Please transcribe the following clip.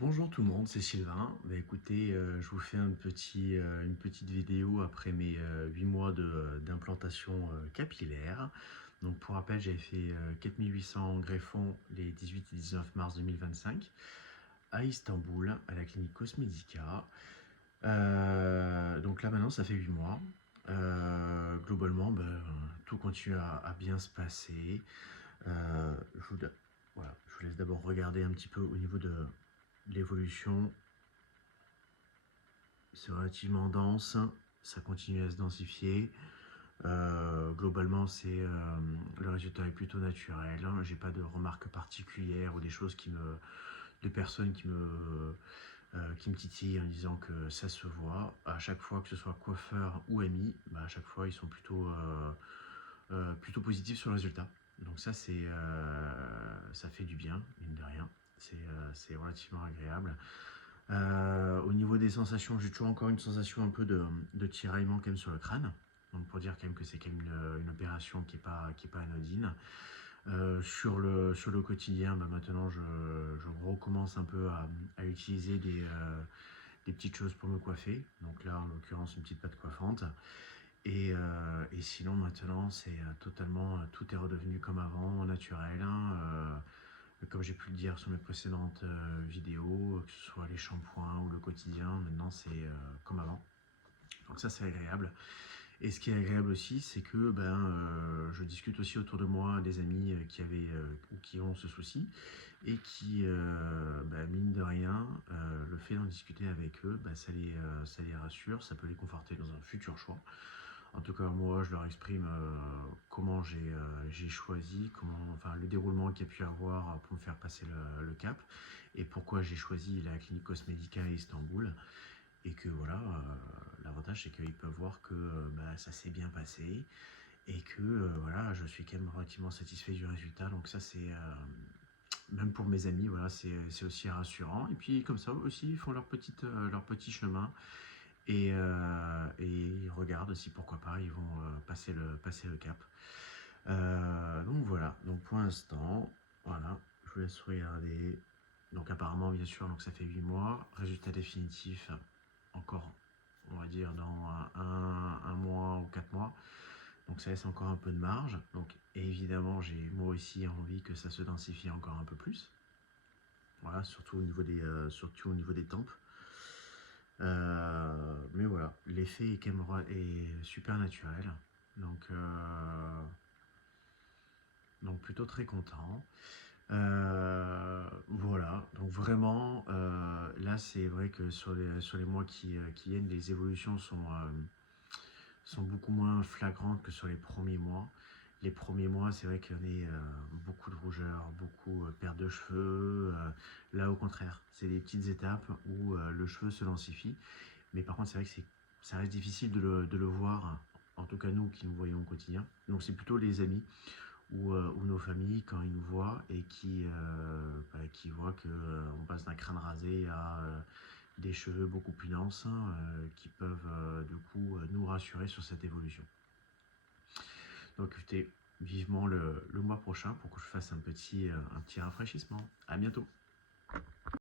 Bonjour tout le monde, c'est Sylvain. Bah, écoutez, je vous fais une petite vidéo après mes 8 mois d'implantation capillaire. Donc pour rappel, j'avais fait 4800 greffons les 18 et 19 mars 2025 à Istanbul, à la clinique Cosmedica. Donc là maintenant, ça fait 8 mois. Globalement, tout continue à bien se passer. Voilà, je vous laisse d'abord regarder un petit peu au niveau de l'évolution. C'est relativement dense, ça continue à se densifier. Globalement, le résultat est plutôt naturel. J'ai pas de remarques particulières ou des choses de personnes qui me titillent en disant que ça se voit. À chaque fois, que ce soit coiffeur ou ami, à chaque fois, ils sont plutôt positifs sur le résultat. Donc ça fait du bien, mine de rien. C'est relativement agréable. Au niveau des sensations, j'ai toujours encore une sensation un peu de tiraillement quand même sur le crâne. Donc pour dire quand même que c'est quand même une opération qui est pas anodine. Sur le quotidien, maintenant je recommence un peu à utiliser des petites choses pour me coiffer. Donc là en l'occurrence une petite pâte coiffante. Et sinon maintenant c'est totalement, tout est redevenu comme avant, naturel, hein. Comme j'ai pu le dire sur mes précédentes vidéos, que ce soit les shampoings ou le quotidien, maintenant c'est comme avant. Donc ça c'est agréable. Et ce qui est agréable aussi, c'est que je discute aussi autour de moi des amis qui avaient ou qui ont ce souci et qui, mine de rien, le fait d'en discuter avec eux, ça les rassure, ça peut les conforter dans un futur choix. En tout cas, moi, je leur exprime comment j'ai choisi, enfin, le déroulement qu'il y a pu avoir pour me faire passer le cap et pourquoi j'ai choisi la clinique Cosmedica à Istanbul. Et que voilà, l'avantage c'est qu'ils peuvent voir que ça s'est bien passé et que voilà, je suis quand même relativement satisfait du résultat. Donc ça, même pour mes amis, voilà, c'est aussi rassurant. Et puis comme ça aussi, ils font leur petit chemin et ils regardent aussi pourquoi pas, ils vont passer le cap. Donc voilà, donc pour l'instant, voilà, je vous laisse regarder. Donc apparemment, bien sûr, donc ça fait 8 mois. Résultat définitif, encore, on va dire, dans un mois ou 4 mois. Donc ça laisse encore un peu de marge. Donc évidemment, j'ai moi aussi envie que ça se densifie encore un peu plus. Voilà, surtout au niveau des tempes. Mais voilà, l'effet est quand même est super naturel. Donc, donc plutôt très content. Voilà, donc vraiment, là c'est vrai que sur les mois qui viennent, les évolutions sont beaucoup moins flagrantes que sur les premiers mois. Les premiers mois, c'est vrai qu'il y en a beaucoup de rougeur, beaucoup perte de cheveux. Là, au contraire, c'est des petites étapes où le cheveu se densifie. Mais par contre, c'est vrai que ça reste difficile de le voir, en tout cas nous qui nous voyons au quotidien. Donc c'est plutôt les amis ou nos familles quand ils nous voient et qui voient qu'on passe d'un crâne rasé à des cheveux beaucoup plus denses, hein, qui peuvent du coup nous rassurer sur cette évolution. Donc écoutez, vivement le mois prochain pour que je fasse un petit rafraîchissement. À bientôt.